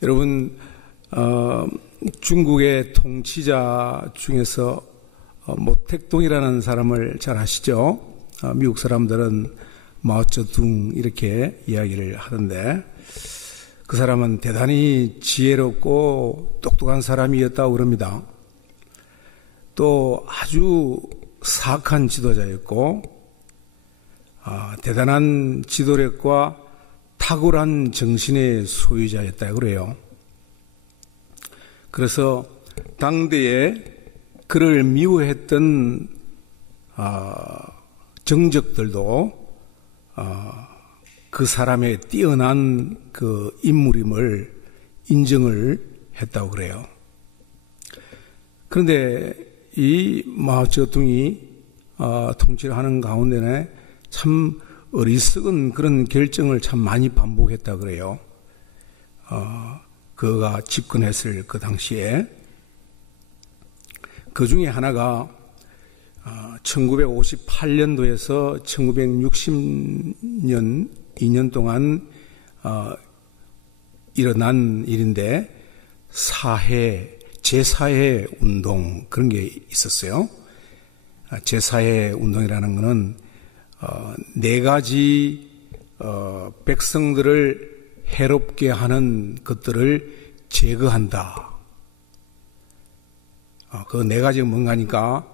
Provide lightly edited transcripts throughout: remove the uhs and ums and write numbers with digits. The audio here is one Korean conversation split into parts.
여러분, 중국의 통치자 중에서 모택동이라는 사람을 잘 아시죠? 미국 사람들은 마오쩌둥 이렇게 이야기를 하던데, 그 사람은 대단히 지혜롭고 똑똑한 사람이었다고 그럽니다. 또 아주 사악한 지도자였고, 대단한 지도력과 탁월한 정신의 소유자였다고 그래요. 그래서 당대에 그를 미워했던 정적들도 그 사람의 뛰어난 그 인물임을 인정을 했다고 그래요. 그런데 이 마오쩌둥이 통치를 하는 가운데는 참 어리석은 그런 결정을 참 많이 반복했다고 그래요. 그가 집권했을 그 당시에. 그 중에 하나가 1958년도에서 1960년 2년 동안 일어난 일인데, 제4회 운동, 그런 게 있었어요. 제4회 운동이라는 것은 네 가지 백성들을 해롭게 하는 것들을 제거한다. 그 네 가지가 뭔가 하니까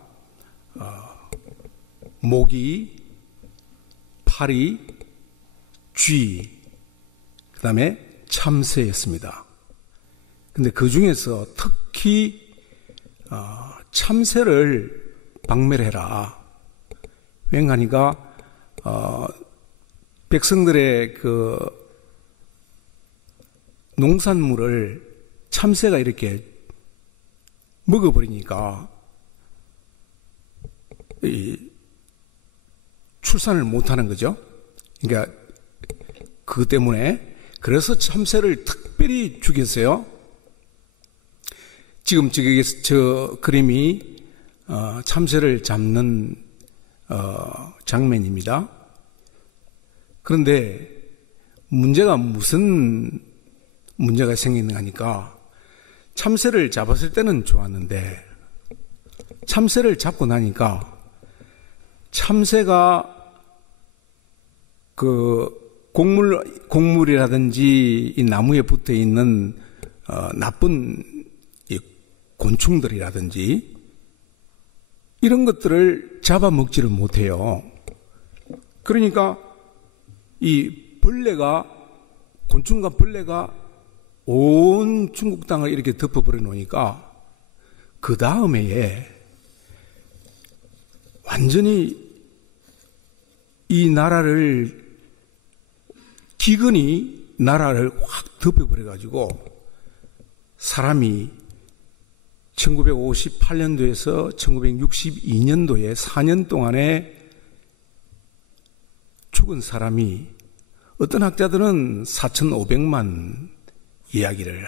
모기, 파리, 쥐, 그 다음에 참새였습니다. 근데 그 중에서 특히 참새를 박멸해라. 왜냐 하니까 백성들의 그 농산물을 참새가 이렇게 먹어버리니까 출산을 못하는 거죠. 그러니까 그것 때문에, 그래서 참새를 특별히 죽였어요. 지금 저 그림이 참새를 잡는 장면입니다. 그런데 문제가 무슨 문제가 생기는가 하니까, 참새를 잡았을 때는 좋았는데 참새를 잡고 나니까 참새가 그 곡물이라든지 이 나무에 붙어 있는 나쁜 이 곤충들이라든지 이런 것들을 잡아먹지를 못해요. 그러니까 이 곤충과 벌레가 온 중국 땅을 이렇게 덮어버려 놓으니까 그 다음 해에 완전히 이 나라를, 기근이 나라를 확 덮여버려가지고 사람이 1958년도에서 1962년도에 4년 동안에 죽은 사람이, 어떤 학자들은 4,500만 이야기를,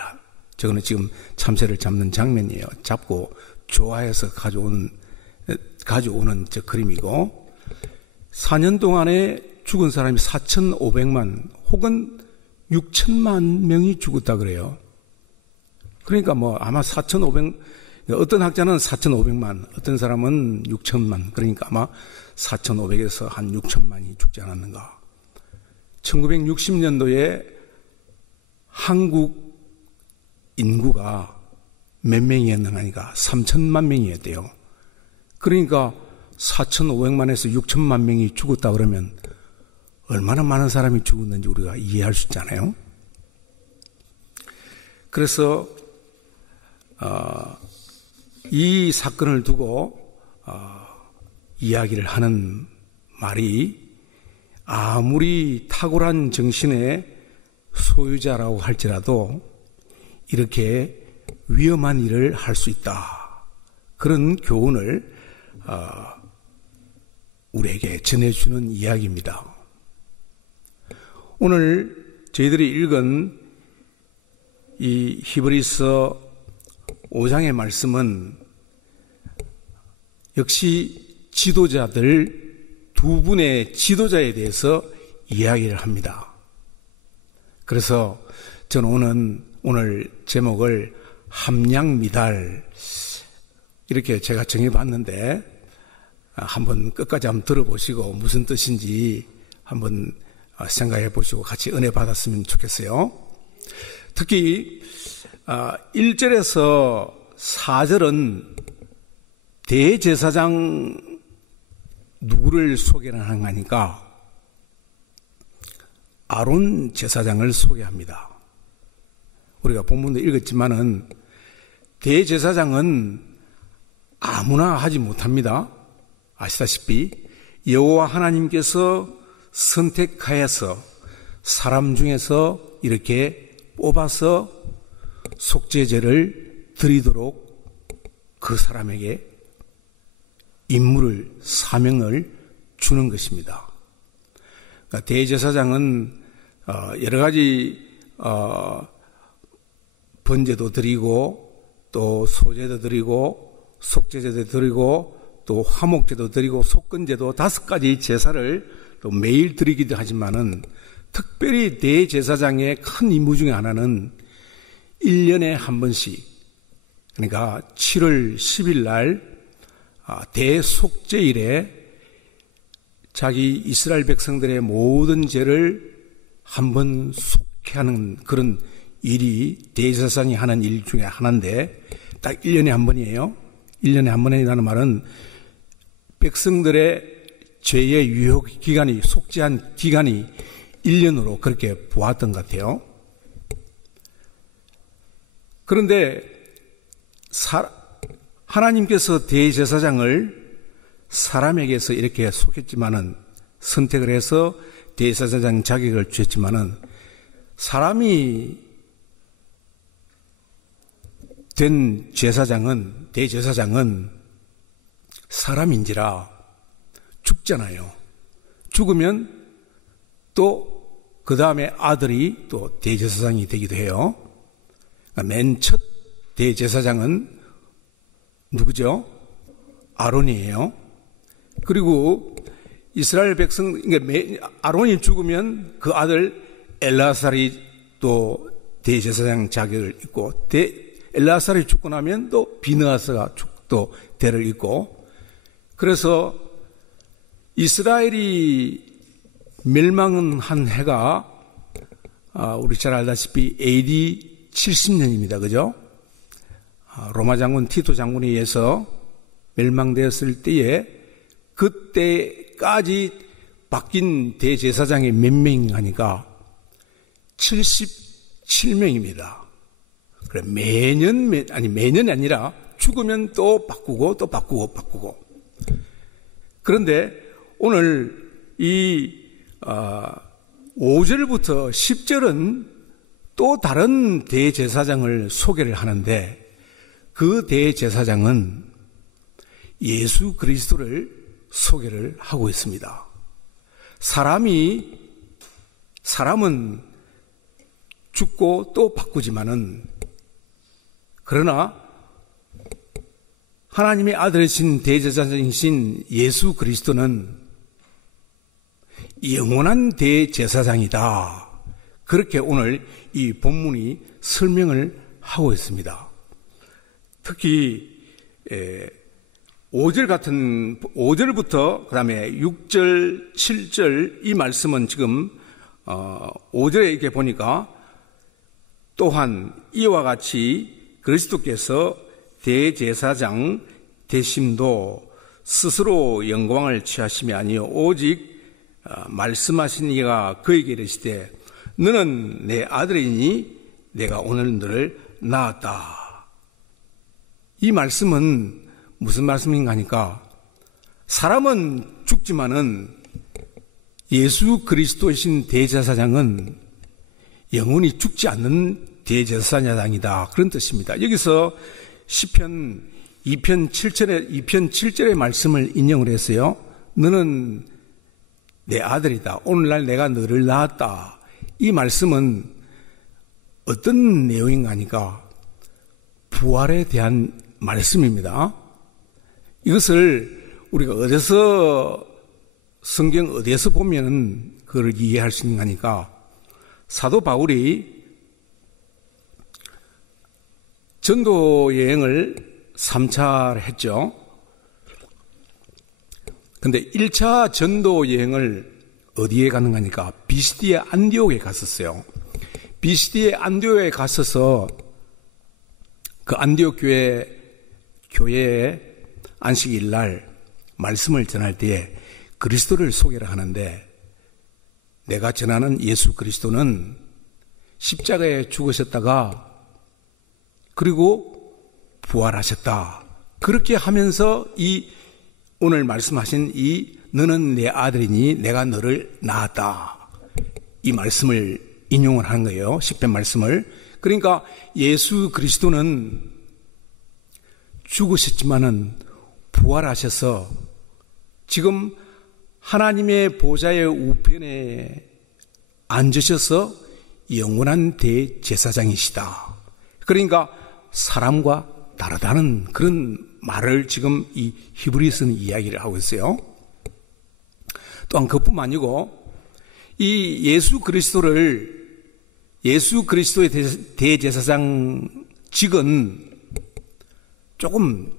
저거는 지금 참새를 잡는 장면이에요. 잡고 좋아해서 가져오는 저 그림이고, 4년 동안에 죽은 사람이 4,500만 혹은 6천만 명이 죽었다 그래요. 그러니까 뭐 아마 4,500, 어떤 학자는 4,500만, 어떤 사람은 6천만, 그러니까 아마 4,500에서 한 6천만이 죽지 않았는가. 1960년도에 한국 인구가 몇 명이었는가 하니까 3천만 명이었대요. 그러니까 4,500만에서 6천만 명이 죽었다 그러면 얼마나 많은 사람이 죽었는지 우리가 이해할 수 있잖아요. 그래서 이 사건을 두고 이야기를 하는 말이, 아무리 탁월한 정신의 소유자라고 할지라도 이렇게 위험한 일을 할 수 있다. 그런 교훈을 우리에게 전해주는 이야기입니다. 오늘 저희들이 읽은 이 히브리서 5장의 말씀은 역시 지도자들, 두 분의 지도자에 대해서 이야기를 합니다. 그래서 저는 오늘 제목을 함량미달 이렇게 제가 정해봤는데 한번 끝까지 한번 들어보시고 무슨 뜻인지 한번 생각해 보시고 같이 은혜 받았으면 좋겠어요. 특히 1절에서 4절은 대제사장 누구를 소개를 하는 거니까 아론 제사장을 소개합니다. 우리가 본문도 읽었지만은 대제사장은 아무나 하지 못합니다. 아시다시피 여호와 하나님께서 선택하여서 사람 중에서 이렇게 뽑아서 속죄제를 드리도록 그 사람에게 임무를, 사명을 주는 것입니다. 그러니까 대제사장은 여러 가지 번제도 드리고 또 소제도 드리고 속죄제도 드리고 또 화목제도 드리고 속건제도 5가지 제사를 또 매일 드리기도 하지만은 특별히 대제사장의 큰 임무 중에 하나는 1년에 한 번씩, 그러니까 7월 10일 날 대속죄일에 자기 이스라엘 백성들의 모든 죄를 한번 속해하는 그런 일이 대제사장이 하는 일 중에 하나인데 딱 1년에 한 번이에요. 1년에 한 번이라는 말은 백성들의 죄의 유효 기간이, 속죄한 기간이 1년으로 그렇게 보았던 것 같아요. 그런데 하나님께서 대제사장을 사람에게서 이렇게 속했지만은, 선택을 해서 대제사장 자격을 주었지만은, 사람이 된 대제사장은 사람인지라 죽잖아요. 죽으면 또 그 다음에 아들이 또 대제사장이 되기도 해요. 맨 첫 대제사장은 누구죠? 아론이에요. 그리고 이스라엘 백성, 그러니까 아론이 죽으면 그 아들 엘라살이 또 대제사장 자격을 잇고, 엘라살이 죽고 나면 또 비느하스가 또 대를 잇고, 그래서 이스라엘이 멸망한 해가 우리 잘 알다시피 AD 70년입니다. 그죠? 로마 장군 티토 장군에 의해서 멸망되었을 때에 그때까지 바뀐 대제사장이 몇 명이니까 77명입니다. 그래 매년이 아니라 죽으면 또 바꾸고 또 바꾸고. 그런데 오늘 이 5절부터 10절은 또 다른 대제사장을 소개를 하는데, 그 대제사장은 예수 그리스도를 소개를 하고 있습니다. 사람은 죽고 또 바꾸지만은, 그러나 하나님의 아들이신 대제사장이신 예수 그리스도는 영원한 대제사장이다. 그렇게 오늘 이 본문이 설명을 하고 있습니다. 특히 5절부터 그 다음에 6절, 7절 이 말씀은 지금 5절에 이렇게 보니까, 또한 이와 같이 그리스도께서 대제사장 되심도 스스로 영광을 취하심이 아니요 오직 말씀하신 이가 그에게 이르시되 너는 내 아들이니 내가 오늘 너를 낳았다. 이 말씀은 무슨 말씀인가 하니까, 사람은 죽지만은 예수 그리스도이신 대제사장은 영원히 죽지 않는 대제사장이다. 그런 뜻입니다. 여기서 시편 2편 7절의 말씀을 인용을 했어요. 너는 내 아들이다. 오늘날 내가 너를 낳았다. 이 말씀은 어떤 내용인가 하니까 부활에 대한 말씀입니다. 이것을 우리가 성경 어디에서 보면은 그걸 이해할 수 있는 거니까, 사도 바울이 전도 여행을 3차를 했죠. 근데 1차 전도 여행을 어디에 갔는가 하니까 비시디의 안디옥에 갔었어요. 비시디의 안디옥에 갔어서 그 안디옥 교회에 안식일 날 말씀을 전할 때에 그리스도를 소개를 하는데, 내가 전하는 예수 그리스도는 십자가에 죽으셨다가 그리고 부활하셨다. 그렇게 하면서 이 오늘 말씀하신 이 너는 내 아들이니 내가 너를 낳았다, 이 말씀을 인용을 하는 거예요. 십편 말씀을. 그러니까 예수 그리스도는 죽으셨지만은 부활하셔서 지금 하나님의 보좌의 우편에 앉으셔서 영원한 대제사장이시다. 그러니까 사람과 다르다는 그런 말을 지금 이 히브리서는 이야기를 하고 있어요. 또한 그뿐만 아니고 이 예수 그리스도의 대제사장직은 조금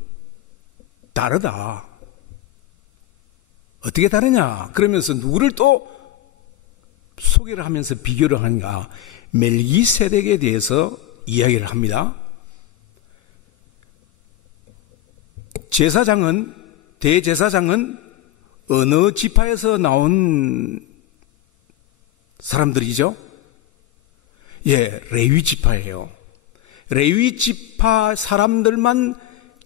다르다. 어떻게 다르냐? 그러면서 누구를 또 소개를 하면서 비교를 하는가? 멜기세덱에 대해서 이야기를 합니다. 대제사장은 어느 지파에서 나온 사람들이죠? 예, 레위 지파예요. 레위 지파 사람들만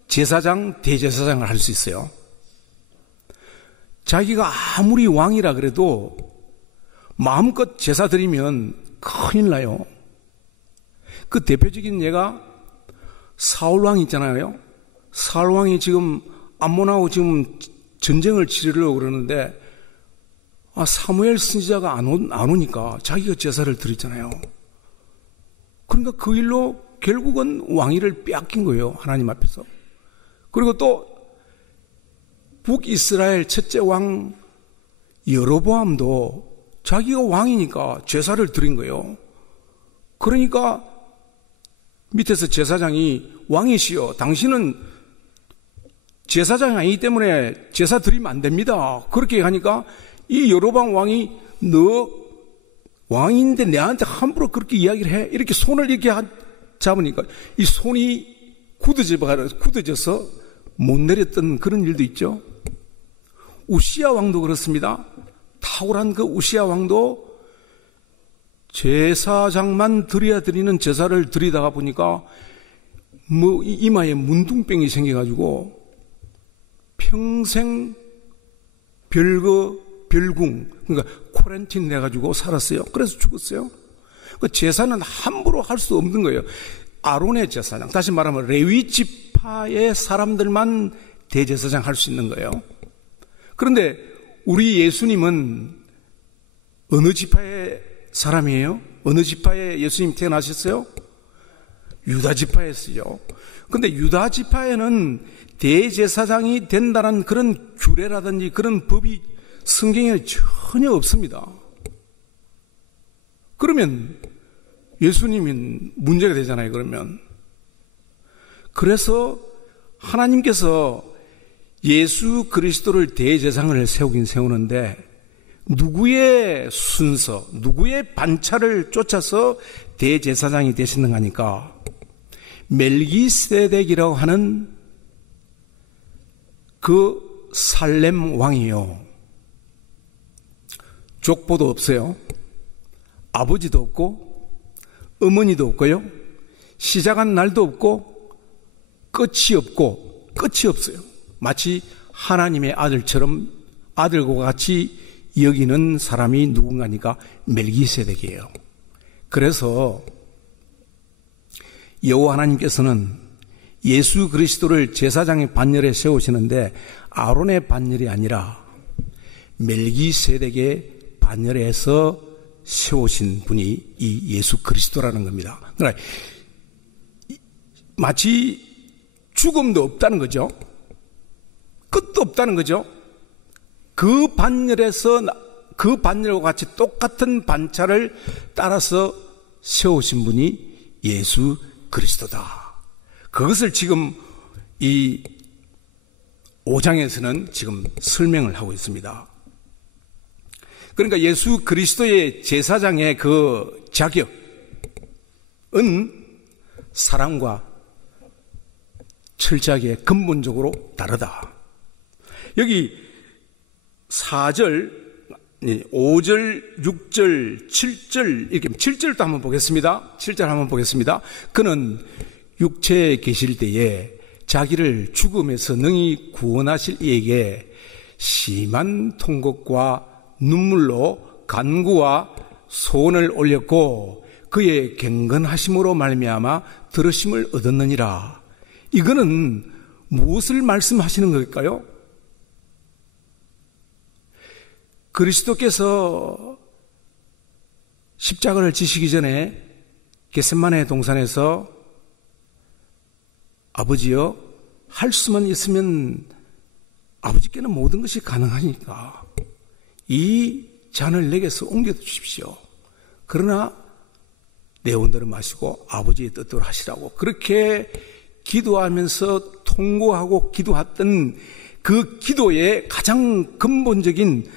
대제사장을 할 수 있어요. 자기가 아무리 왕이라 그래도 마음껏 제사 드리면 큰일 나요. 그 대표적인 예가 사울왕 있잖아요. 사울왕이 지금 암몬하고 지금 전쟁을 치르려고 그러는데 사무엘 선지자가 안 오니까 자기가 제사를 드렸잖아요. 그러니까 그 일로 결국은 왕위를 빼앗긴 거예요. 하나님 앞에서. 그리고 또 북이스라엘 첫째 왕 여로보암도 자기가 왕이니까 제사를 드린 거예요. 그러니까 밑에서 제사장이 왕이시여, 당신은 제사장이 아니기 때문에 제사 드리면 안 됩니다. 그렇게 하니까 이 여로보암 왕이 너 왕인데 내한테 함부로 그렇게 이야기를 해? 이렇게 손을 이렇게 잡으니까 이 손이 굳어져서 못 내렸던 그런 일도 있죠. 우시야 왕도 그렇습니다. 탁월한 그 우시야 왕도 제사장만 드리는 제사를 드리다가 보니까 이마에 문둥병이 생겨가지고 평생 별궁, 그러니까 코렌틴 내가지고 살았어요. 그래서 죽었어요. 그 제사는 함부로 할 수 없는 거예요. 아론의 제사장, 다시 말하면 레위 지파의 사람들만 대제사장 할 수 있는 거예요. 그런데 우리 예수님은 어느 지파의 사람이에요? 어느 지파에 예수님 태어나셨어요? 유다 지파였어요. 그런데 유다 지파에는 대제사장이 된다는 그런 규례라든지 그런 법이 성경에 전혀 없습니다. 그러면 예수님은 문제가 되잖아요. 그래서 하나님께서 예수 그리스도를 대제사장을 세우긴 세우는데 누구의 순서, 누구의 반차를 쫓아서 대제사장이 되시는가 하니까 멜기세덱이라고 하는 그 살렘 왕이요. 족보도 없어요. 아버지도 없고 어머니도 없고요. 시작한 날도 없고 끝이 없어요. 마치 하나님의 아들처럼 아들과 같이 여기는 사람이 누군가니까 멜기세덱이에요. 그래서 여호와 하나님께서는 예수 그리스도를 제사장의 반열에 세우시는데 아론의 반열이 아니라 멜기세덱의 반열에서 세우신 분이 이 예수 그리스도라는 겁니다. 그러니까 마치 죽음도 없다는 거죠. 끝도 없다는 거죠. 그 반열과 같이 똑같은 반차를 따라서 세우신 분이 예수 그리스도다. 그것을 지금 이 5장에서는 지금 설명을 하고 있습니다. 그러니까 예수 그리스도의 제사장의 그 자격은 사람과 철저하게 근본적으로 다르다. 여기 4절, 5절, 6절, 7절, 이렇게 7절도 한번 보겠습니다. 7절 한번 보겠습니다. 그는 육체에 계실 때에 자기를 죽음에서 능히 구원하실 이에게 심한 통곡과 눈물로 간구와 소원을 올렸고 그의 경건하심으로 말미암아 들으심을 얻었느니라. 이거는 무엇을 말씀하시는 걸까요? 그리스도께서 십자가를 지시기 전에 겟세마네 동산에서 아버지여, 할 수만 있으면 아버지께는 모든 것이 가능하니까 이 잔을 내게서 옮겨 주십시오. 그러나 내 온대로 마시고 아버지의 뜻대로 하시라고 그렇게 기도하면서 통고하고 기도했던 그 기도의 가장 근본적인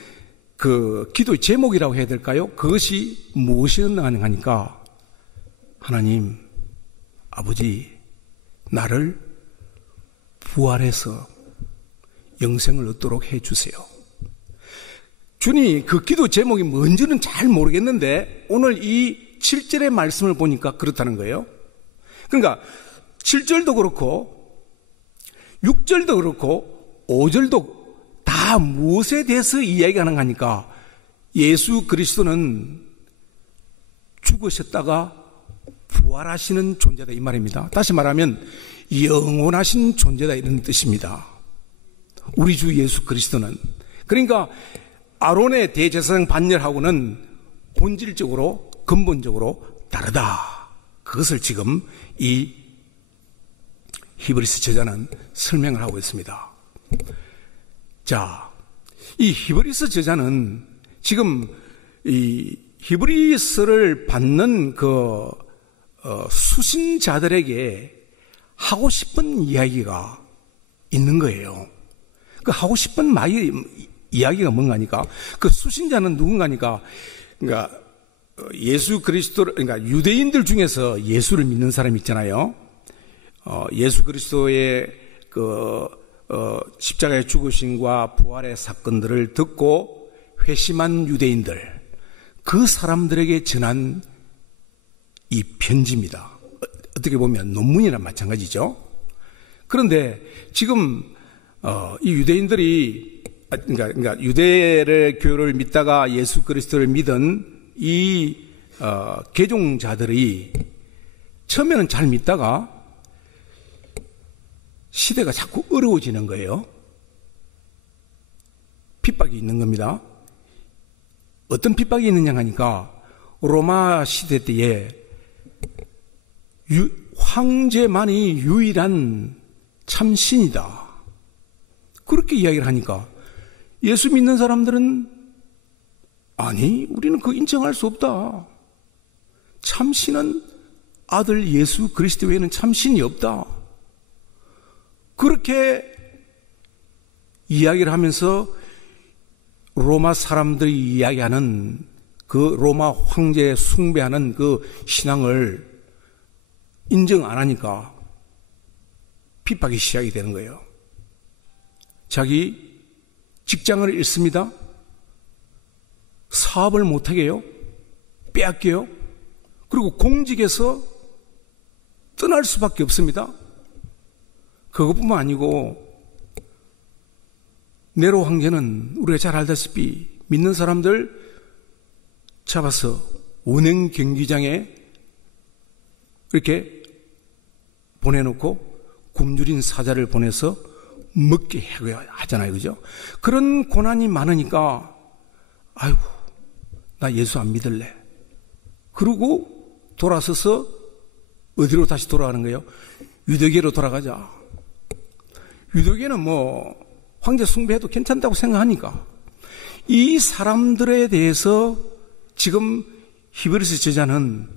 그 기도의 제목이라고 해야 될까요? 그것이 무엇이었나 하니까 하나님, 아버지, 나를 부활해서 영생을 얻도록 해주세요. 주님, 그 기도 제목이 뭔지는 잘 모르겠는데 오늘 이 7절의 말씀을 보니까 그렇다는 거예요. 그러니까 7절도 그렇고 6절도 그렇고 5절도 다 무엇에 대해서 이야기하는 거니까 예수 그리스도는 죽으셨다가 부활하시는 존재다 이 말입니다. 다시 말하면 영원하신 존재다 이런 뜻입니다. 우리 주 예수 그리스도는. 그러니까 아론의 대제사장 반열하고는 본질적으로 근본적으로 다르다. 그것을 지금 이 히브리서 저자는 설명을 하고 있습니다. 자, 이 히브리서 저자는 지금 이 히브리서를 받는 그 수신자들에게 하고 싶은 이야기가 있는 거예요. 그 하고 싶은 이야기가 뭔가니까 그 수신자는 누군가니까 그러니까 예수 그리스도를 그러니까 유대인들 중에서 예수를 믿는 사람이 있잖아요. 예수 그리스도의 그 십자가의 죽으심과 부활의 사건들을 듣고 회심한 유대인들, 그 사람들에게 전한 이 편지입니다. 어떻게 보면 논문이랑 마찬가지죠. 그런데 지금 이 유대인들이 그러니까 유대의 교를 믿다가 예수 그리스도를 믿은 이 개종자들이 처음에는 잘 믿다가 시대가 자꾸 어려워지는 거예요. 핍박이 있는 겁니다. 어떤 핍박이 있느냐 하니까 로마 시대 때에 황제만이 유일한 참신이다. 그렇게 이야기를 하니까 예수 믿는 사람들은 아니, 우리는 그거 인정할 수 없다. 참신은 아들 예수 그리스도 외에는 참신이 없다. 그렇게 이야기를 하면서 로마 사람들이 이야기하는 그 로마 황제에 숭배하는 그 신앙을 인정 안 하니까 핍박이 시작이 되는 거예요. 자기 직장을 잃습니다. 사업을 못하게 해요. 빼앗겨요. 그리고 공직에서 떠날 수밖에 없습니다. 그것뿐만 아니고 네로 황제는 우리가 잘 알다시피 믿는 사람들 잡아서 운행 경기장에 이렇게 보내놓고 굶주린 사자를 보내서 먹게 하잖아요. 그죠? 그런 고난이 많으니까 아이고 나 예수 안 믿을래. 그러고 돌아서서 어디로 다시 돌아가는 거예요? 유대계로 돌아가자. 유대계는 뭐 황제 숭배해도 괜찮다고 생각하니까 이 사람들에 대해서 지금 히브리서 저자는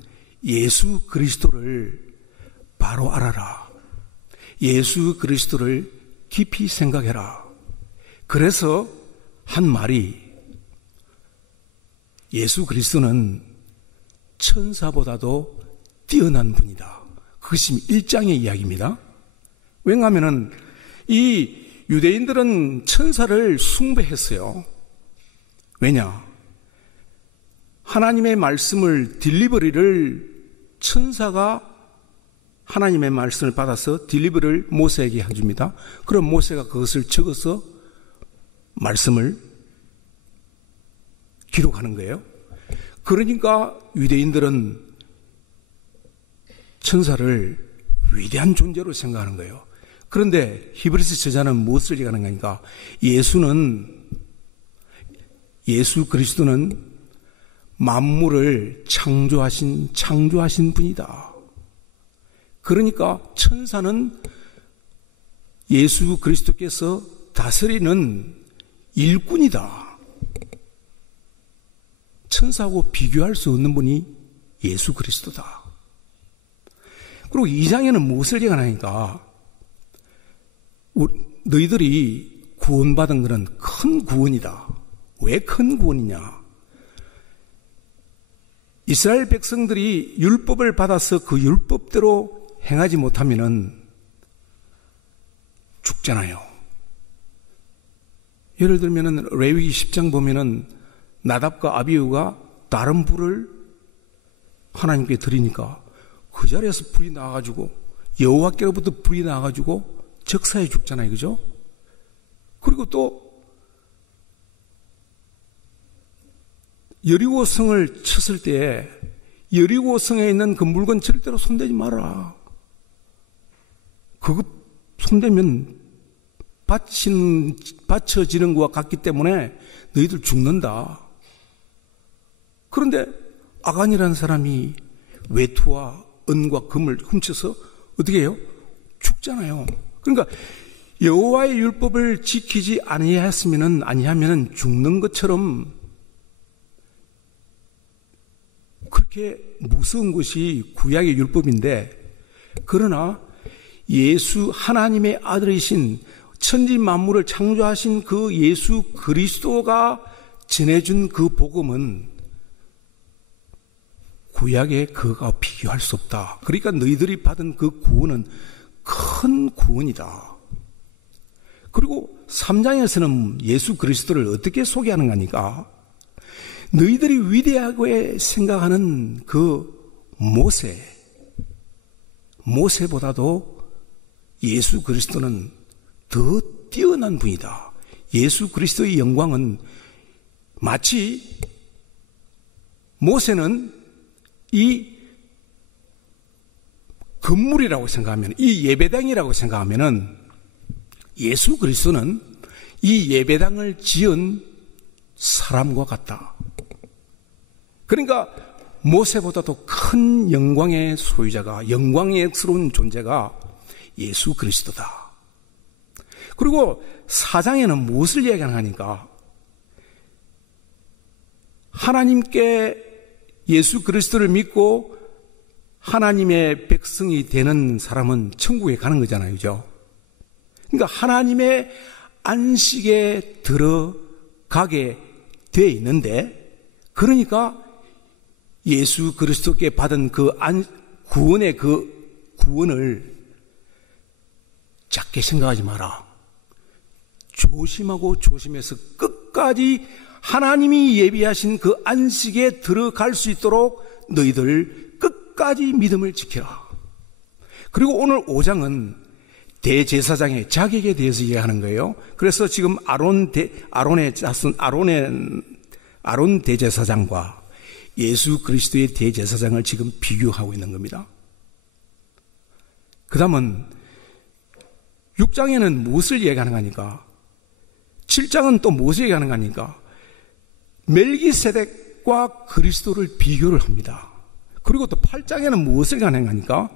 예수 그리스도를 바로 알아라. 예수 그리스도를 깊이 생각해라. 그래서 한 말이 예수 그리스도는 천사보다도 뛰어난 분이다. 그것이 1장의 이야기입니다. 왜냐하면 이 유대인들은 천사를 숭배했어요. 왜냐? 하나님의 말씀을 딜리버리를 천사가 하나님의 말씀을 받아서 딜리버리를 모세에게 해줍니다. 그럼 모세가 그것을 적어서 말씀을 기록하는 거예요. 그러니까 유대인들은 천사를 위대한 존재로 생각하는 거예요. 그런데 히브리서 저자는 무엇을 얘기하는 거니까 예수 그리스도는 만물을 창조하신 분이다. 그러니까 천사는 예수 그리스도께서 다스리는 일꾼이다. 천사하고 비교할 수 없는 분이 예수 그리스도다. 그리고 2장에는 무엇을 얘기하니까 너희들이 구원받은 것은 큰 구원이다. 왜 큰 구원이냐? 이스라엘 백성들이 율법을 받아서 그 율법대로 행하지 못하면은 죽잖아요. 예를 들면은 레위기 10장 보면은 나답과 아비후가 다른 불을 하나님께 드리니까 그 자리에서 불이 나와가지고 여호와께로부터 불이 나와가지고 적사에 죽잖아요. 그죠? 그리고 또 여리고 성을 쳤을 때 여리고 성에 있는 그 물건 절대로 손대지 마라. 그거 손대면 받쳐지는 것과 같기 때문에 너희들 죽는다. 그런데 아간이라는 사람이 외투와 은과 금을 훔쳐서 어떻게 해요? 죽잖아요. 그러니까 여호와의 율법을 지키지 아니하면은 죽는 것처럼 그렇게 무서운 것이 구약의 율법인데, 그러나 예수 하나님의 아들이신 천지 만물을 창조하신 그 예수 그리스도가 전해준 그 복음은 구약의 그가 비교할 수 없다. 그러니까 너희들이 받은 그 구원은 큰 구원이다. 그리고 3장에서는 예수 그리스도를 어떻게 소개하는 거니까 너희들이 위대하게 생각하는 그 모세보다도 예수 그리스도는 더 뛰어난 분이다. 예수 그리스도의 영광은 마치 모세는 이 건물이라고 생각하면, 이 예배당이라고 생각하면은 예수 그리스도는 이 예배당을 지은 사람과 같다. 그러니까 모세보다도 큰 영광의 소유자가, 영광스러운 존재가 예수 그리스도다. 그리고 4장에는 무엇을 이야기하니까 하나님께 예수 그리스도를 믿고 하나님의 백성이 되는 사람은 천국에 가는 거잖아요. 그죠? 그러니까 하나님의 안식에 들어가게 돼 있는데, 그러니까 예수 그리스도께 받은 그 구원의 그 구원을 작게 생각하지 마라. 조심하고 조심해서 끝까지 하나님이 예비하신 그 안식에 들어갈 수 있도록 너희들 끝까지 믿음을 지켜라. 그리고 오늘 5장은 대제사장의 자격에 대해서 이야기하는 거예요. 그래서 지금 아론 대제사장과 예수 그리스도의 대제사장을 지금 비교하고 있는 겁니다. 그 다음은 6장에는 무엇을 얘기하는 거니까, 7장은 또 무엇을 얘기하는 거니까 멜기세덱과 그리스도를 비교를 합니다. 그리고 또 8장에는 무엇을 얘기하는 거니까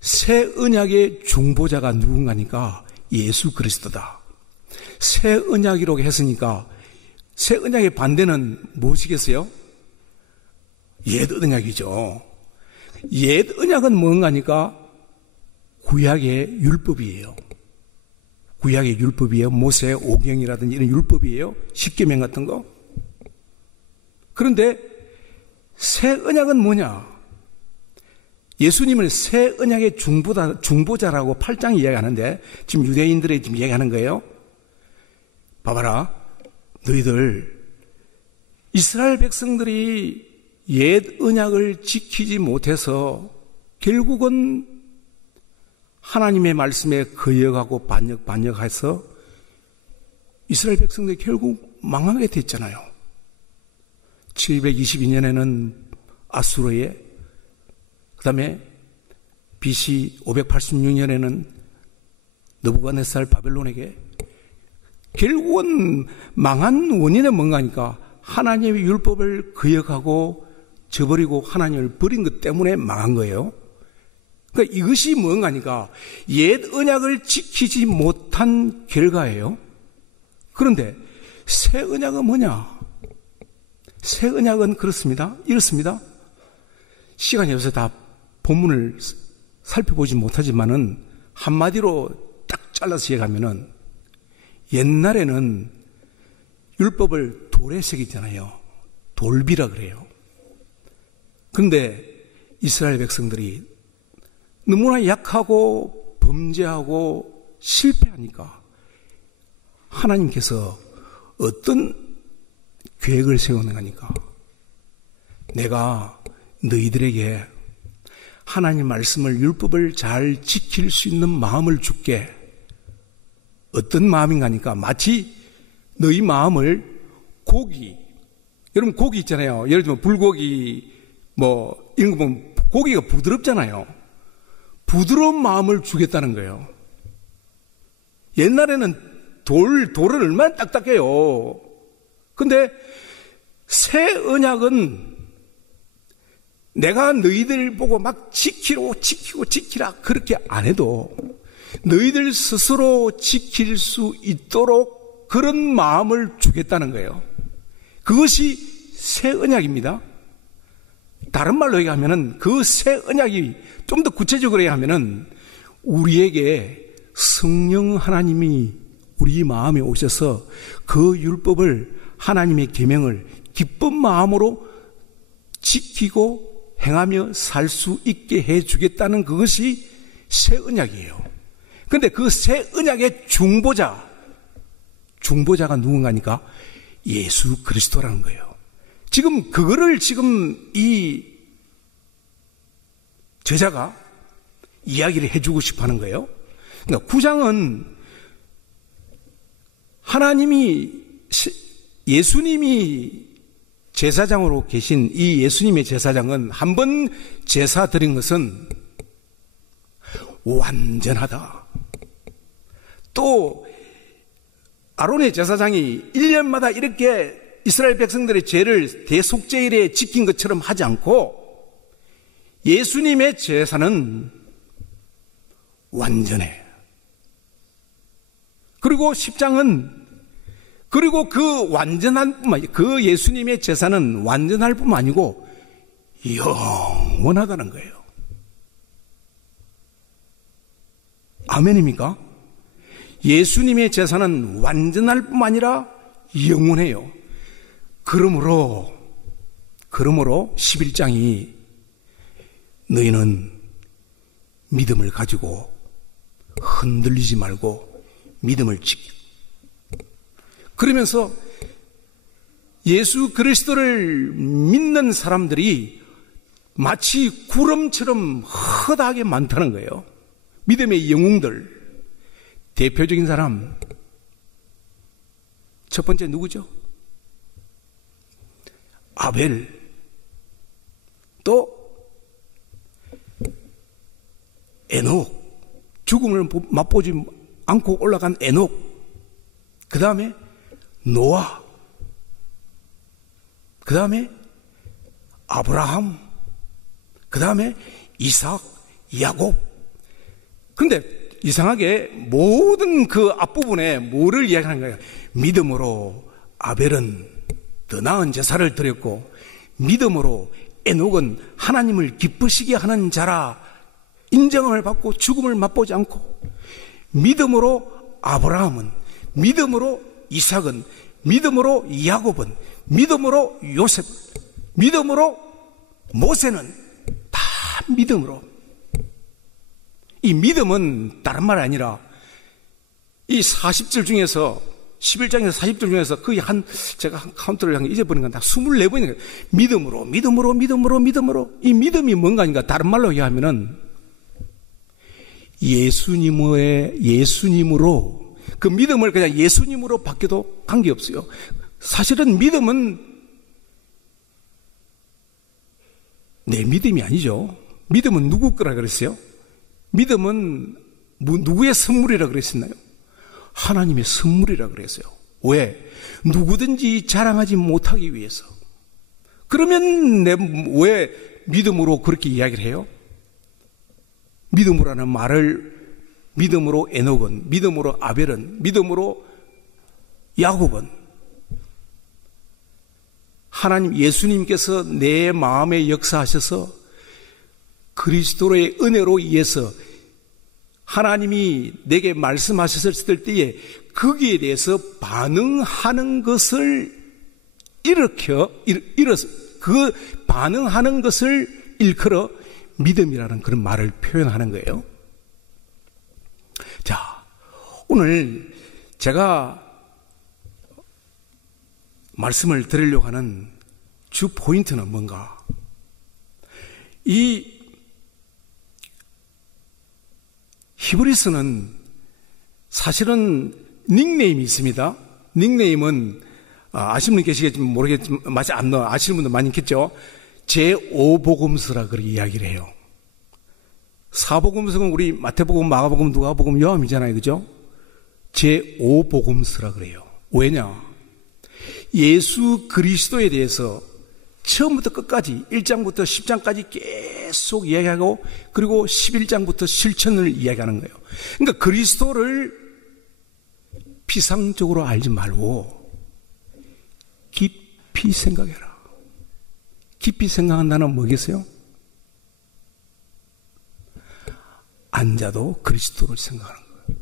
새 언약의 중보자가 누군가니까 예수 그리스도다. 새 언약이라고 했으니까 새 언약의 반대는 무엇이겠어요? 옛 언약이죠. 옛 언약은 뭔가니까 구약의 율법이에요. 구약의 율법이에요. 모세 오경이라든지 이런 율법이에요. 십계명 같은 거. 그런데 새 언약은 뭐냐? 예수님을 새 언약의 중보자라고 8장이 이야기하는데 지금 유대인들이 지금 이야기하는 거예요. 봐봐라. 너희들 이스라엘 백성들이 옛 언약을 지키지 못해서 결국은 하나님의 말씀에 거역하고 반역해서 이스라엘 백성들이 결국 망하게 됐잖아요. 722년에는 아수르에, 그 다음에 BC 586년에는 느부갓네살 바벨론에게, 결국은 망한 원인은 뭔가니까 하나님의 율법을 거역하고 저버리고 하나님을 버린 것 때문에 망한 거예요. 그러니까 이것이 뭔가니까 옛 언약을 지키지 못한 결과예요. 그런데 새 언약은 뭐냐? 새 언약은 그렇습니다. 이렇습니다. 시간이 없어서 다 본문을 살펴보지 못하지만은 한마디로 딱 잘라서 얘기하면은 옛날에는 율법을 돌에 새기잖아요. 돌비라 그래요. 그런데 이스라엘 백성들이 너무나 약하고 범죄하고 실패하니까 하나님께서 어떤 계획을 세우는가니까 내가 너희들에게 하나님 말씀을 율법을 잘 지킬 수 있는 마음을 줄게. 어떤 마음인가 하니까 마치 너희 마음을 고기, 여러분 고기 있잖아요. 예를 들면 불고기 뭐 이런 거 보면 고기가 부드럽잖아요. 부드러운 마음을 주겠다는 거예요. 옛날에는 돌은 얼마나 딱딱해요. 근데 새 언약은 내가 너희들 보고 막 지키라 그렇게 안 해도 너희들 스스로 지킬 수 있도록 그런 마음을 주겠다는 거예요. 그것이 새 언약입니다. 다른 말로 얘기하면은 그 새 언약이 좀 더 구체적으로 얘기하면은 우리에게 성령 하나님이 우리 마음에 오셔서 그 율법을 하나님의 계명을 기쁜 마음으로 지키고 행하며 살 수 있게 해주겠다는 그것이 새 언약이에요. 그런데 그 새 언약의 중보자가 누군가니까 예수 그리스도라는 거예요. 지금 그거를 지금 이 저자가 이야기를 해주고 싶어 하는 거예요. 그러니까 9장은 예수님이 제사장으로 계신 이 예수님의 제사장은 한 번 제사 드린 것은 완전하다. 또 아론의 제사장이 1년마다 이렇게 이스라엘 백성들의 죄를 대속죄일에 지킨 것처럼 하지 않고 예수님의 제사는 완전해. 그리고 10장은 그리고 그 예수님의 제사는 완전할 뿐만 아니고 영원하다는 거예요. 아멘입니까? 예수님의 제사는 완전할 뿐만 아니라 영원해요. 그러므로 11장이 너희는 믿음을 가지고 흔들리지 말고 믿음을 지켜. 그러면서 예수 그리스도를 믿는 사람들이 마치 구름처럼 허다하게 많다는 거예요. 믿음의 영웅들. 대표적인 사람 첫 번째 누구죠? 아벨. 또 에녹. 죽음을 맛보지 않고 올라간 에녹. 그 다음에 노아. 그 다음에 아브라함. 그 다음에 이삭, 야곱. 근데 이상하게 모든 그 앞부분에 뭐를 이야기하는 거예요? 믿음으로 아벨은 더 나은 제사를 드렸고 믿음으로 에녹은 하나님을 기쁘시게 하는 자라 인정함을 받고 죽음을 맛보지 않고 믿음으로 아브라함은, 믿음으로 이삭은, 믿음으로 야곱은, 믿음으로 요셉, 믿음으로 모세는 다 믿음으로. 이 믿음은 다른 말이 아니라 이 40절 중에서 11장에서 40절 중에서 거의 제가 한 카운트를 한 잊어버린 건 다 24번이니까 믿음으로, 믿음으로, 믿음으로, 믿음으로. 이 믿음이 뭔가 아닌가? 다른 말로 얘기하면은 예수님으로, 그 믿음을 그냥 예수님으로 바뀌어도 관계없어요. 사실은 믿음은 내 믿음이 아니죠. 믿음은 누구 거라 그랬어요? 믿음은 누구의 선물이라 그랬었나요? 하나님의 선물이라 그랬어요. 왜? 누구든지 자랑하지 못하기 위해서. 그러면 왜 믿음으로 그렇게 이야기를 해요? 믿음으로라는 말을 믿음으로 에녹은, 믿음으로 아벨은, 믿음으로 야곱은 하나님 예수님께서 내 마음에 역사하셔서 그리스도의 은혜로 인해서 하나님이 내게 말씀하셨을 때에 거기에 대해서 반응하는 것을 그 반응하는 것을 일컬어 믿음이라는 그런 말을 표현하는 거예요. 자, 오늘 제가 말씀을 드리려고 하는 주 포인트는 뭔가? 이 히브리서는 사실은 닉네임이 있습니다. 닉네임은 아시는 분 계시겠지만 모르겠지만 아시는 분도 많이 있겠죠. 제5복음서라 그렇게 이야기를 해요. 사복음서는 우리 마태복음, 마가복음, 누가복음, 요한이잖아요. 그죠? 제5복음서라 그래요. 왜냐? 예수 그리스도에 대해서 처음부터 끝까지 1장부터 10장까지 계속 이야기하고 그리고 11장부터 실천을 이야기하는 거예요. 그러니까 그리스도를 피상적으로 알지 말고 깊이 생각해라. 깊이 생각한다는 뭐겠어요? 앉아도 그리스도를 생각하는 거예요.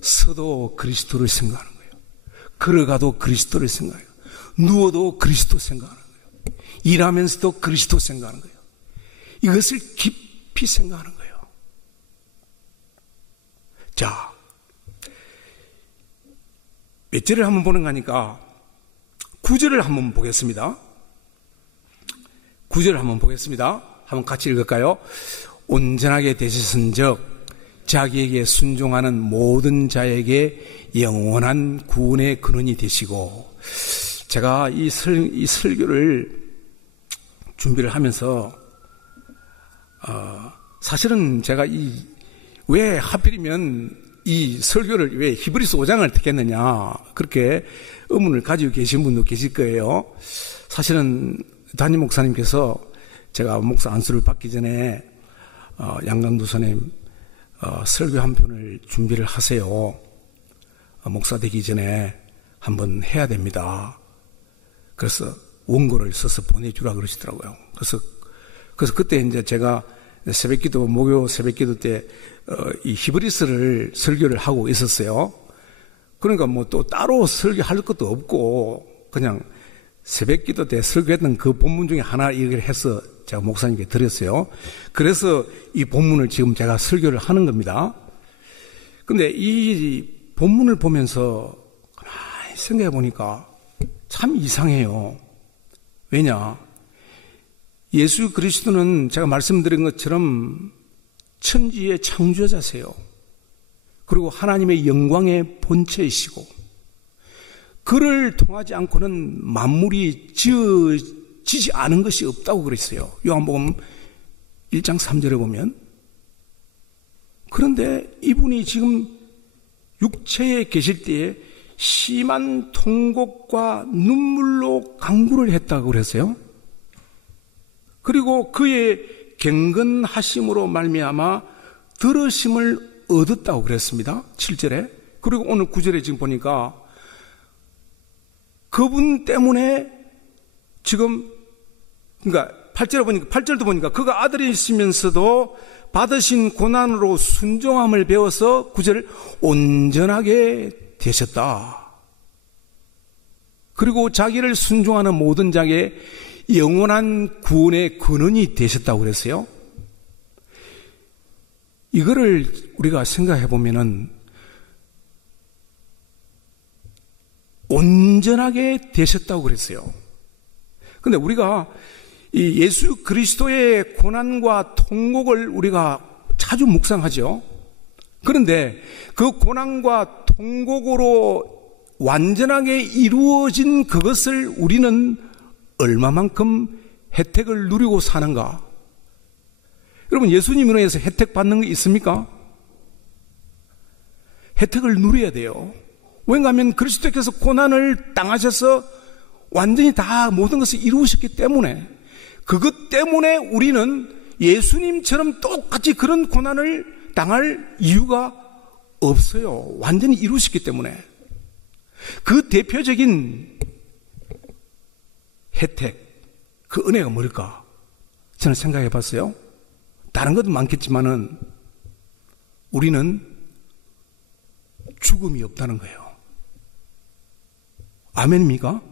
서도 그리스도를 생각하는 거예요. 걸어가도 그리스도를 생각해요. 누워도 그리스도 생각하는 거예요. 일하면서도 그리스도 생각하는 거예요. 이것을 깊이 생각하는 거예요. 자, 몇 절을 한번 보는 거니까 9절을 한번 보겠습니다. 9절을 한번 보겠습니다. 한번 같이 읽을까요? 온전하게 되셨은즉 자기에게 순종하는 모든 자에게 영원한 구원의 근원이 되시고. 제가 이 설교를 준비를 하면서 사실은 제가 왜 하필이면 이 설교를 왜 히브리서 5장을 택했느냐 그렇게 의문을 가지고 계신 분도 계실 거예요. 사실은 담임 목사님께서 제가 목사 안수를 받기 전에 양강도 선생님 설교 한 편을 준비를 하세요. 목사 되기 전에 한번 해야 됩니다. 그래서 원고를 써서 보내주라 그러시더라고요. 그래서 그때 이제 제가 새벽기도, 목요 새벽기도 때 이 히브리서를 설교를 하고 있었어요. 그러니까 뭐 또 따로 설교할 것도 없고 그냥 새벽기도 때 설교했던 그 본문 중에 하나 얘기를 해서 제가 목사님께 드렸어요. 그래서 이 본문을 지금 제가 설교를 하는 겁니다. 근데 이 본문을 보면서 가만히 생각해 보니까 참 이상해요. 왜냐? 예수 그리스도는 제가 말씀드린 것처럼 천지의 창조자세요. 그리고 하나님의 영광의 본체이시고 그를 통하지 않고는 만물이 지어지지 않은 것이 없다고 그랬어요. 요한복음 1장 3절에 보면. 그런데 이분이 지금 육체에 계실 때에 심한 통곡과 눈물로 간구를 했다고 그랬어요. 그리고 그의 경건하심으로 말미암아 들으심을 얻었다고 그랬습니다. 7절에. 그리고 오늘 9절에 지금 보니까 그분 때문에 지금 그러니까 8절도 보니까 그가 아들이 있으면서도 받으신 고난으로 순종함을 배워서 9절 온전하게 되셨다. 그리고 자기를 순종하는 모든 자에게 영원한 구원의 근원이 되셨다고 그랬어요. 이거를 우리가 생각해 보면은 온전하게 되셨다고 그랬어요. 근데 우리가 이 예수 그리스도의 고난과 통곡을 우리가 자주 묵상하죠. 그런데 그 고난과 통곡으로 완전하게 이루어진 그것을 우리는 얼마만큼 혜택을 누리고 사는가? 여러분, 예수님으로 인해서 혜택 받는 거 있습니까? 혜택을 누려야 돼요. 왜냐하면 그리스도께서 고난을 당하셔서 완전히 다 모든 것을 이루셨기 때문에, 그것 때문에 우리는 예수님처럼 똑같이 그런 고난을 당할 이유가 없어요. 완전히 이루셨기 때문에. 그 대표적인 혜택, 그 은혜가 뭘까? 저는 생각해 봤어요. 다른 것도 많겠지만은 우리는 죽음이 없다는 거예요. 아멘입니까?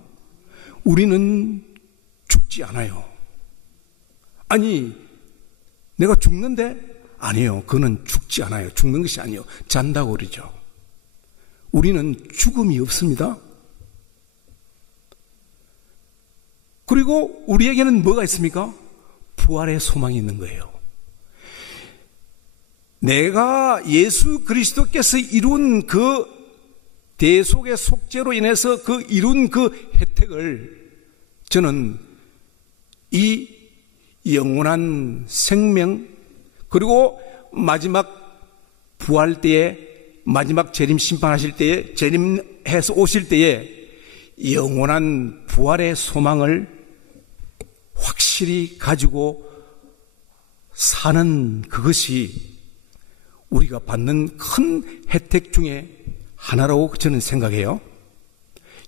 우리는 죽지 않아요. 아니, 내가 죽는데? 아니에요. 그는 죽지 않아요. 죽는 것이 아니에요. 잔다고 그러죠. 우리는 죽음이 없습니다. 그리고 우리에게는 뭐가 있습니까? 부활의 소망이 있는 거예요. 내가 예수 그리스도께서 이룬 그 대속의 속죄로 인해서 그 이룬 그 혜택을 저는 이 영원한 생명, 그리고 마지막 부활 때에, 마지막 재림 심판하실 때에, 재림해서 오실 때에 영원한 부활의 소망을 확실히 가지고 사는 그것이 우리가 받는 큰 혜택 중에 하나라고 저는 생각해요.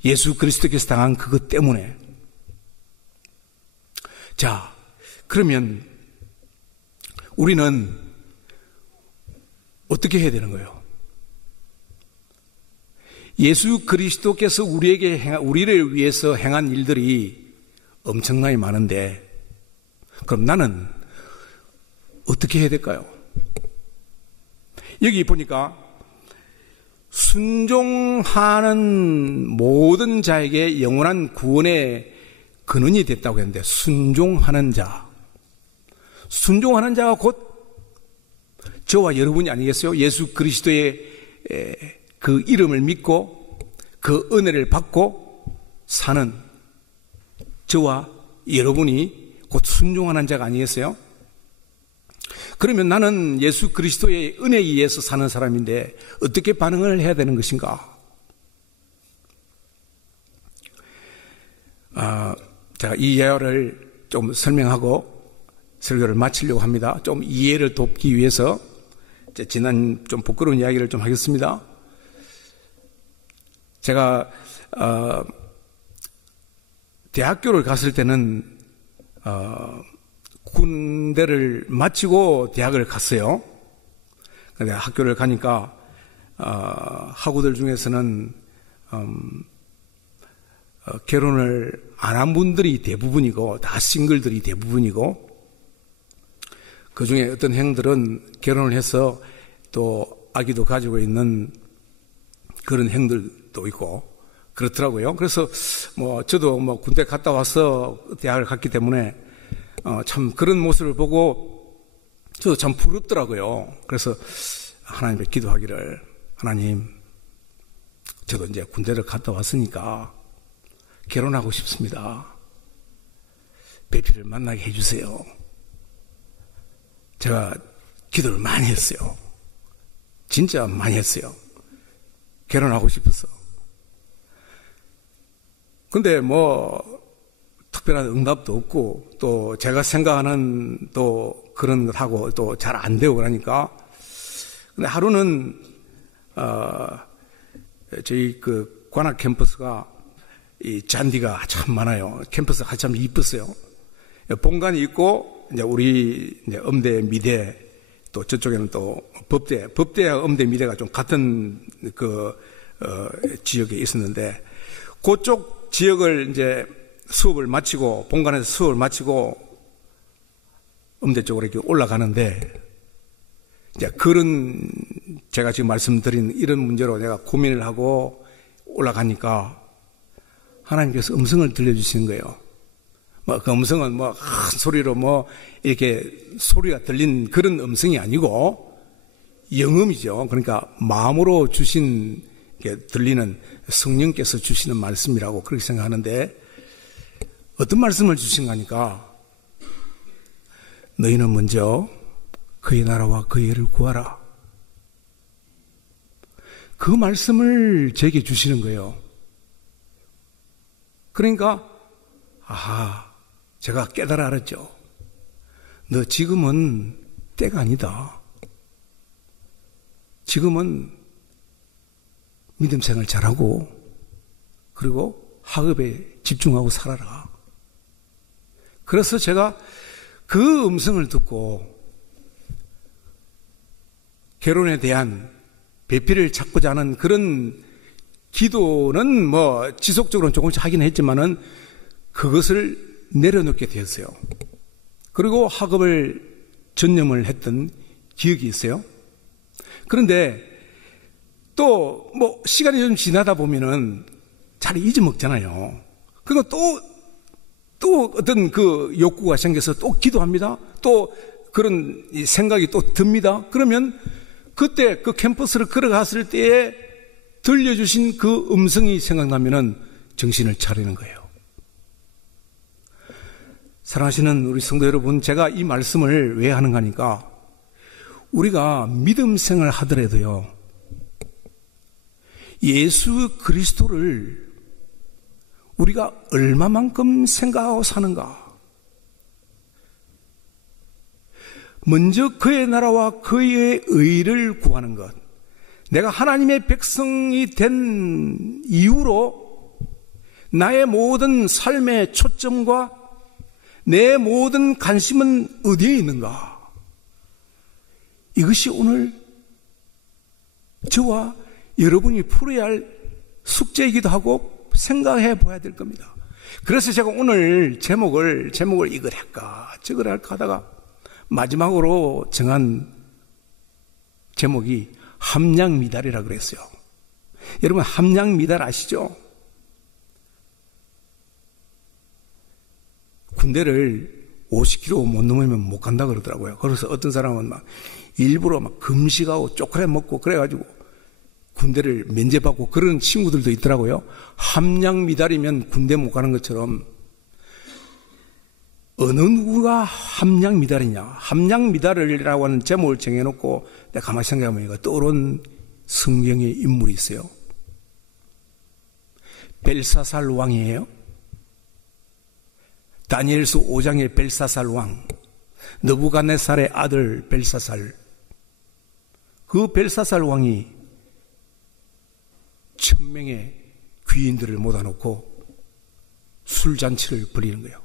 예수 그리스도께서 당한 그것 때문에. 자, 그러면 우리는 어떻게 해야 되는 거예요? 예수 그리스도께서 우리를 위해서 행한 일들이 엄청나게 많은데, 그럼 나는 어떻게 해야 될까요? 여기 보니까 순종하는 모든 자에게 영원한 구원의 근원이 됐다고 했는데, 순종하는 자. 순종하는 자가 곧 저와 여러분이 아니겠어요? 예수 그리스도의 그 이름을 믿고 그 은혜를 받고 사는 저와 여러분이 곧 순종하는 자가 아니겠어요? 그러면 나는 예수 그리스도의 은혜에 의해서 사는 사람인데 어떻게 반응을 해야 되는 것인가? 제가 이 예화를 좀 설명하고 설교를 마치려고 합니다. 좀 이해를 돕기 위해서 지난 좀 부끄러운 이야기를 좀 하겠습니다. 제가 대학교를 갔을 때는 군대를 마치고 대학을 갔어요. 근데 학교를 가니까 학우들 중에서는 결혼을 안 한 분들이 대부분이고 다 싱글들이 대부분이고, 그 중에 어떤 형들은 결혼을 해서 또 아기도 가지고 있는 그런 형들도 있고 그렇더라고요. 그래서 저도 군대 갔다 와서 대학을 갔기 때문에 참 그런 모습을 보고 저도 참 부럽더라고요. 그래서 하나님께 기도하기를, 하나님, 저도 이제 군대를 갔다 왔으니까 결혼하고 싶습니다. 배필을 만나게 해주세요. 제가 기도를 많이 했어요. 진짜 많이 했어요. 결혼하고 싶어서. 근데 특별한 응답도 없고, 또 제가 생각하는 또 그런 것하고 또 잘 안 되고 그러니까. 근데 하루는, 저희 그 관악 캠퍼스가 이 잔디가 참 많아요. 캠퍼스가 참 이뻤어요. 본관이 있고, 이제 우리 이제 음대, 미대 또 저쪽에는 또 법대와 음대미대가 좀 같은 지역에 있었는데, 그쪽 지역을 이제 수업을 마치고, 본관에서 수업을 마치고 음대 쪽으로 이렇게 올라가는데, 이제 그런, 제가 지금 말씀드린 이런 문제로 내가 고민을 하고 올라가니까 하나님께서 음성을 들려주시는 거예요. 그 음성은 큰 소리로 이렇게 소리가 들린 그런 음성이 아니고 영음이죠. 그러니까 마음으로 주신, 들리는 성령께서 주시는 말씀이라고 그렇게 생각하는데, 어떤 말씀을 주신 거니까, 너희는 먼저 그의 나라와 그의 의를 구하라. 그 말씀을 제게 주시는 거예요. 그러니까 제가 깨달아 알았죠. 너 지금은 때가 아니다. 지금은 믿음 생활 잘하고, 그리고 학업에 집중하고 살아라. 그래서 제가 그 음성을 듣고 결혼에 대한 배필을 찾고자 하는 그런 기도는 지속적으로 조금씩 하긴 했지만은 그것을 내려놓게 되었어요. 그리고 학업을 전념을 했던 기억이 있어요. 그런데 또 시간이 좀 지나다 보면은 잘 잊어먹잖아요. 그리고 또 어떤 그 욕구가 생겨서 또 기도합니다. 또 그런 생각이 또 듭니다. 그러면 그때 그 캠퍼스를 걸어갔을 때에 들려주신 그 음성이 생각나면은 정신을 차리는 거예요. 사랑하시는 우리 성도 여러분, 제가 이 말씀을 왜 하는가 하니까, 우리가 믿음 생활 하더라도요, 예수 그리스도를 우리가 얼마만큼 생각하고 사는가. 먼저 그의 나라와 그의 의를 구하는 것. 내가 하나님의 백성이 된 이후로 나의 모든 삶의 초점과 내 모든 관심은 어디에 있는가? 이것이 오늘 저와 여러분이 풀어야 할 숙제이기도 하고 생각해 봐야 될 겁니다. 그래서 제가 오늘 제목을 이걸 할까 저걸 할까 하다가 마지막으로 정한 제목이 함량미달이라고 그랬어요. 여러분, 함량미달 아시죠? 군대를 50km 못 넘으면 못 간다 그러더라고요. 그래서 어떤 사람은 일부러 금식하고 초콜릿 먹고 그래가지고 군대를 면제받고 그런 친구들도 있더라고요. 함량미달이면 군대 못 가는 것처럼 어느 누구가 함량미달이냐. 함량미달이라고 하는 제목을 정해놓고 내가 가만히 생각해보니까 떠오른 성경의 인물이 있어요. 벨사살 왕이에요. 다니엘서 5장의 벨사살 왕, 느부갓네살의 아들 벨사살. 그 벨사살 왕이 1000명의 귀인들을 모아놓고 술잔치를 벌이는 거예요.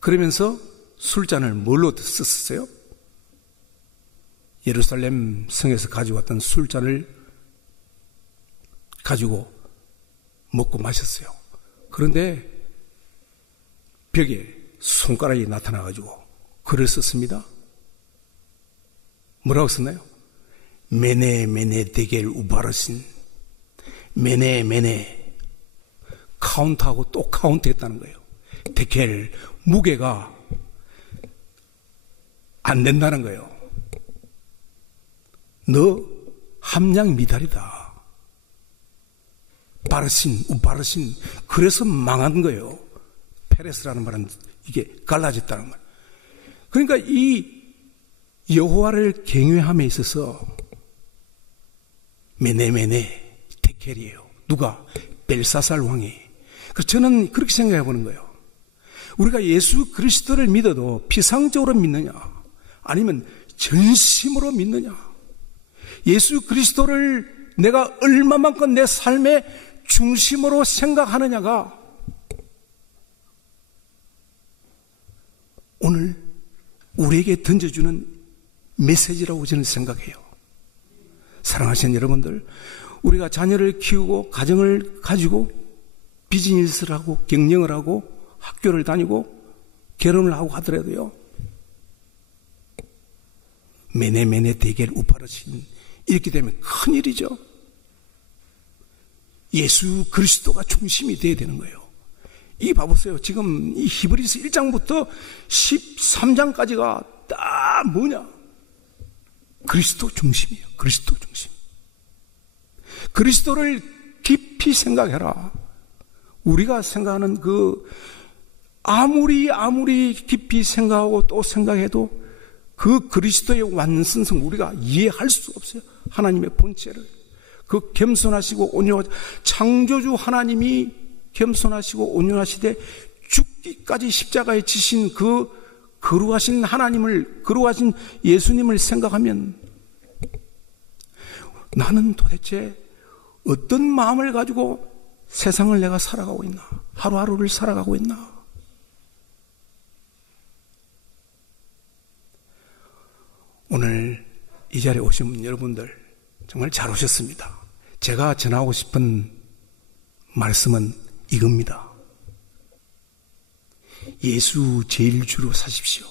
그러면서 술잔을 뭘로 썼어요? 예루살렘 성에서 가져왔던 술잔을 가지고 먹고 마셨어요. 그런데 벽에 손가락이 나타나가지고 글을 썼습니다. 뭐라고 썼나요? 메네 데겔 우바르신. 메네 카운트하고 또 카운트했다는 거예요. 데겔 무게가 안 된다는 거예요. 너 함량 미달이다. 바르신 우바르신. 그래서 망한 거예요. 페레스라는 말은 이게 갈라졌다는 거예요. 그러니까 이 여호와를 경외함에 있어서 메네 데켈이에요. 누가? 벨사살 왕이. 그래서 저는 그렇게 생각해 보는 거예요. 우리가 예수 그리스도를 믿어도 피상적으로 믿느냐, 아니면 전심으로 믿느냐. 예수 그리스도를 내가 얼마만큼 내 삶의 중심으로 생각하느냐가 오늘 우리에게 던져주는 메시지라고 저는 생각해요. 사랑하시는 여러분들, 우리가 자녀를 키우고 가정을 가지고 비즈니스를 하고 경영을 하고 학교를 다니고 결혼을 하고 하더라도요, 매네 대결 우파르신 이렇게 되면 큰일이죠. 예수 그리스도가 중심이 돼야 되는 거예요. 이 봐보세요. 지금 이 히브리서 1장부터 13장까지가 다 뭐냐? 그리스도 중심이에요. 그리스도 중심. 그리스도를 깊이 생각해라. 우리가 생각하는 아무리 깊이 생각하고 또 생각해도 그 그리스도의 완성성 우리가 이해할 수 없어요. 하나님의 본체를. 그 겸손하시고 창조주 하나님이 겸손하시고 온유하시되 죽기까지 십자가에 지신 그 거룩하신 하나님을, 거룩하신 예수님을 생각하면 나는 도대체 어떤 마음을 가지고 세상을 내가 살아가고 있나? 하루하루를 살아가고 있나? 오늘 이 자리에 오신 여러분들 정말 잘 오셨습니다. 제가 전하고 싶은 말씀은 이겁니다. 예수 제일 주로 사십시오.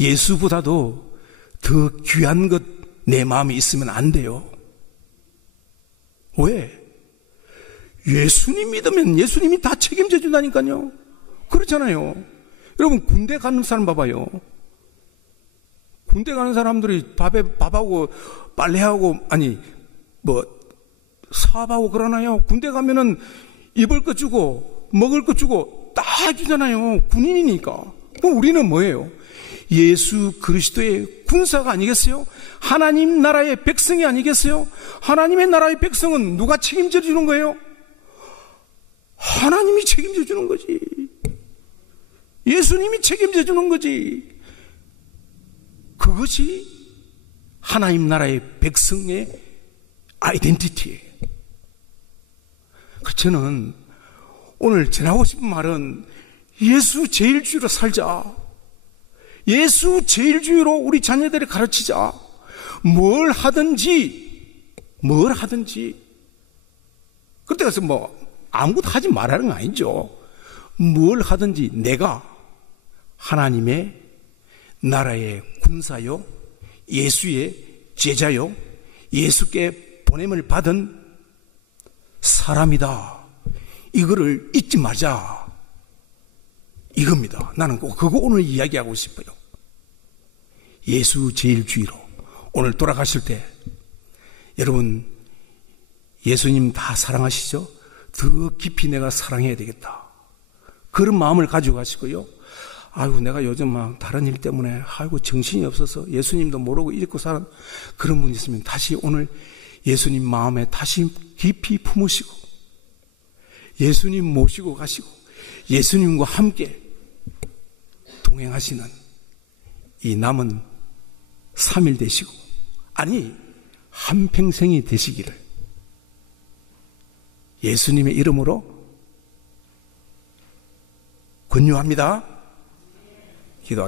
예수보다도 더 귀한 것 내 마음에 있으면 안 돼요. 왜? 예수님 믿으면 예수님이 다 책임져 준다니까요. 그렇잖아요. 여러분 군대 가는 사람 봐봐요. 군대 가는 사람들이 밥하고 빨래하고 사업하고 그러나요? 군대 가면은 입을 것 주고 먹을 것 주고 다 주잖아요. 군인이니까. 우리는 뭐예요? 예수 그리스도의 군사가 아니겠어요? 하나님 나라의 백성이 아니겠어요? 하나님의 나라의 백성은 누가 책임져 주는 거예요? 하나님이 책임져 주는 거지. 예수님이 책임져 주는 거지. 그것이 하나님 나라의 백성의 아이덴티티예요. 저는 오늘 전하고 싶은 말은 예수 제일주의로 살자. 예수 제일주의로 우리 자녀들을 가르치자. 뭘 하든지 그때 가서 아무것도 하지 말라는 거 아니죠. 뭘 하든지 내가 하나님의 나라의 군사요, 예수의 제자요, 예수께 보냄을 받은 사람이다. 이거를 잊지 말자. 이겁니다. 나는 꼭 그거 오늘 이야기하고 싶어요. 예수 제일주의로 오늘 돌아가실 때 여러분 예수님 다 사랑하시죠? 더 깊이 내가 사랑해야 되겠다. 그런 마음을 가지고 가시고요. 아이고 내가 요즘 다른 일 때문에 정신이 없어서 예수님도 모르고 잊고 사는 그런 분이 있으면 다시 오늘 예수님 마음에 다시 깊이 품으시고 예수님 모시고 가시고 예수님과 함께 동행하시는 이 남은 3일 되시고 한평생이 되시기를 예수님의 이름으로 권유합니다. 기도하겠습니다.